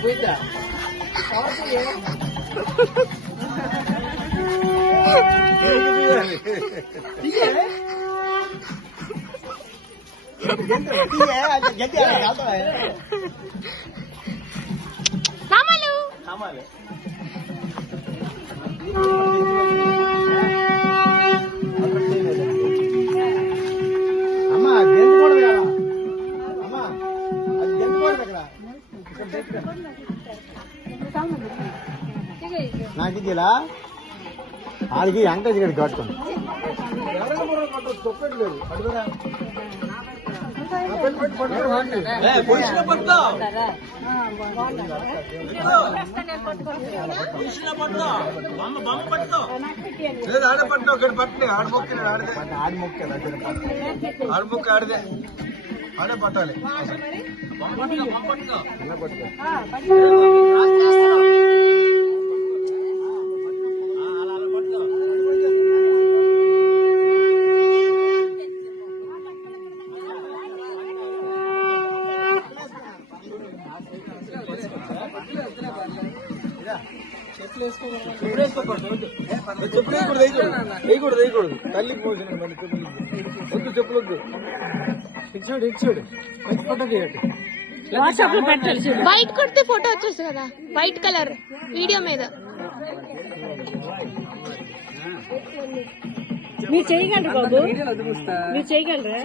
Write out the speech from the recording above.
Cuida. Samale. అమ్మా గెంతు కూడా కదా అమ్మా అది గెంతు కూడా ఇక్కడ నాకు ఇదిలా వాళ్ళకి అంకజ్ గడి కట్టుకోండి తొక్కట్లేదు అడుగురా ఆడ పట్టు ఒకటి పట్టు ఆడ మొక్కినాడు ఆడదే ఆడ మొక్కాడు ఆడ మొక్క ఆడదే ఆడే పట్టాలి వేయకూడదు తల్లికి పోసిన వద్దు చెప్పులు వద్దు ఇచ్చాడు ఫోటో తీయండి వాట్సాప్ లో పెట్టాలి. వైట్ కొడితే ఫోటో వచ్చేసి కదా, వైట్ కలర్ వీడియో మీద మీరు చేయగలరు బాబు, మీరు చేయగలరా?